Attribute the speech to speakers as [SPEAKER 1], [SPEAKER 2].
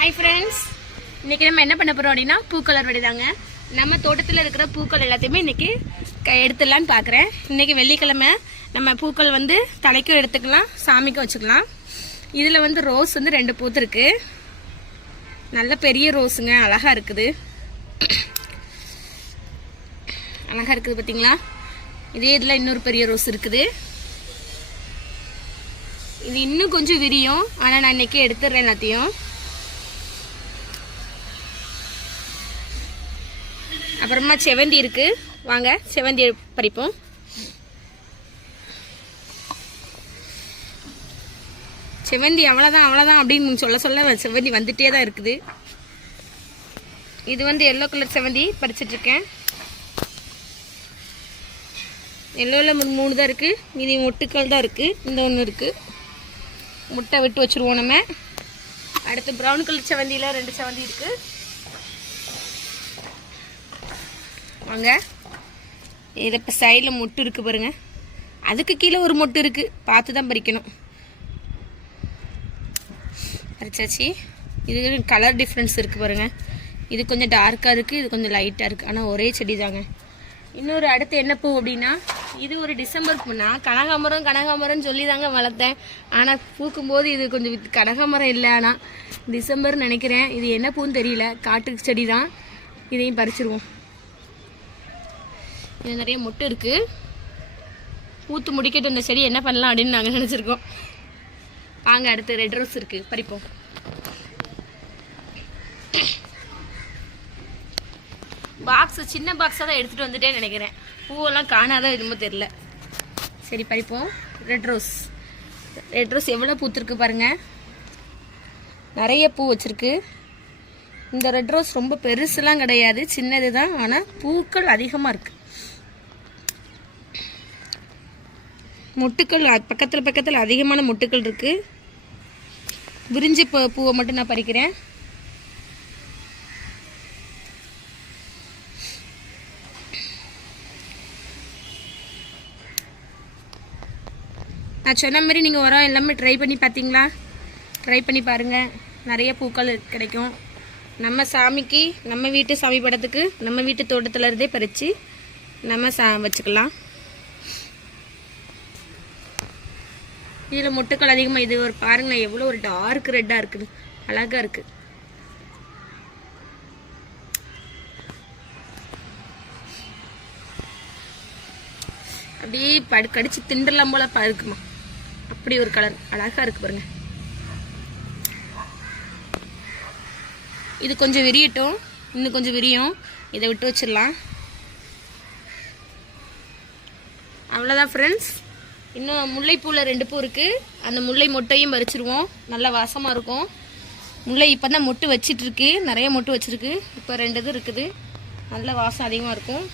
[SPEAKER 1] Hi friends இன்னைக்கு நம்ம என்ன பண்ண போகிறோம் அப்படின்னா பூக்கள் அறுவடை நம்ம தோட்டத்தில் இருக்கிற பூக்கள் எல்லாத்தையுமே இன்றைக்கி க- எடுத்துடலான்னு பார்க்குறேன் இன்றைக்கி வெள்ளிக்கிழமை. நம்ம பூக்கள் வந்து தலைக்கும் எடுத்துக்கலாம் சாமிக்கும் வச்சுக்கலாம். இதில் வந்து ரோஸ் வந்து ரெண்டு பூத்துருக்கு நல்ல பெரிய ரோஸுங்க அழகாக இருக்குது. அழகாக இருக்குது பார்த்தீங்களா இதே இதில் இன்னொரு பெரிய ரோஸ் இருக்குது. இது இன்னும் கொஞ்சம் விரியும். ஆனால் நான் இன்னைக்கு எடுத்துடுறேன் எல்லாத்தையும். அப்புறமா செவந்தி இருக்கு. வாங்க செவந்தி பறிப்போம். செவந்தி அவ்வளோதான் அவ்வளோதான் அப்படின்னு சொல்ல சொல்ல செவந்தி வந்துட்டே தான் இருக்குது. இது வந்து எல்லோ கலர் செவந்தி பறிச்சிட்ருக்கேன் எல்லோ எல்லோவில் மூணு தான் இருக்குது மீதி மொட்டுக்கள் தான் இருக்குது இந்த ஒன்று இருக்குது முட்டை விட்டு வச்சுருவோம் நம்ம. அடுத்து ப்ரௌன் கலர் செவந்தியில் ரெண்டு செவந்தி இருக்குது வாங்க. இது இப்போ சைடில் மொட்டு இருக்குது பாருங்கள் அதுக்கு கீழே ஒரு மொட்டு இருக்குது பார்த்து தான் பறிக்கணும். பறிச்சாச்சு. இது கலர் டிஃப்ரென்ஸ் இருக்குது பாருங்கள் இது கொஞ்சம் டார்க்காக இருக்குது இது கொஞ்சம் லைட்டாக இருக்குது ஆனால் ஒரே செடி தாங்க. இன்னொரு அடுத்து என்ன பூ அப்படின்னா இது ஒரு டிசம்பர் பூனா நான் கனகாமரம் கனகாமரம்னு சொல்லி தாங்க வளர்த்தேன். ஆனால் பூக்கும்போது இது கொஞ்சம் வித்- கனகாமரம் இல்லை. ஆனால் டிசம்பர் நினைக்கிறேன். இது என்ன பூன்னு தெரியல. காட்டு செடி தான் இதையும் பறிச்சிருவோம். இது நிறைய மொட்டு இருக்கு. பூத்து முடிக்கட்டு இந்த செடி என்ன பண்ணலாம் அப்படின்னு நாங்கள் நினச்சிருக்கோம். வாங்க அடுத்து ரெட் ரோஸ் இருக்கு. பறிப்போம். பாக்ஸ் சின்ன பாக்ஸாக தான் எடுத்துகிட்டு வந்துட்டே நினைக்கிறேன். பூவெல்லாம் காணாத என்னமோ தெரில சரி பறிப்போம். ரெட் ரோஸ் ரெட் ரோஸ் எவ்வளோ பூத்துருக்கு பாருங்க. நிறைய பூ வச்சிருக்கு. இந்த ரெட் ரோஸ் ரொம்ப பெருசுலாம் கிடையாது சின்னது தான் ஆனால் பூக்கள் அதிகமாக இருக்குது மொட்டுக்கள் அ- பக்கத்தில் பக்கத்தில் அதிகமான மொட்டுக்கள் இருக்குது விரிஞ்சி பூ பூவை மட்டும் நான் பறிக்கிறேன். நான் சொன்ன மாதிரி நீங்கள் உரம் எல்லாமே ட்ரை பண்ணி பார்த்தீங்களா? ட்ரை பண்ணி பாருங்கள் நிறைய பூக்கள் கிடைக்கும். நம்ம சாமிக்கு நம்ம வீட்டு சாமி படத்துக்கு நம்ம வீட்டு தோட்டத்தில் இருந்தே பறித்து நம்ம சா வச்சுக்கலாம். இதில் முட்டைக்கள் அதிகமாக இது ஒரு பாருங்களேன் எவ்வளோ ஒரு டார்க் ரெட்டாக இருக்குது. அழகாக இருக்குது அப்படியே படு கடிச்சு திண்டலாம் போல பா இருக்குமா. அப்படி ஒரு கலர் அழகாக இருக்கு பாருங்க. இது கொஞ்சம் விரியட்டும். இன்னும் கொஞ்சம் விரியும். இதை விட்டு வச்சிடலாம். அவ்வளோதான் ஃப்ரெண்ட்ஸ் இன்னும் முல்லைப்பூவில் ரெண்டு பூ இருக்குது அந்த முல்லை மொட்டையும் பறிச்சிருவோம். நல்லா வாசமாக இருக்கும். முல்லை இப்போ தான் மொட்டு வச்சிட்ருக்கு நிறைய மொட்டு வச்சிருக்கு. இப்போ ரெண்டு இது இருக்குது. நல்ல வாசம் அதிகமாக இருக்கும்.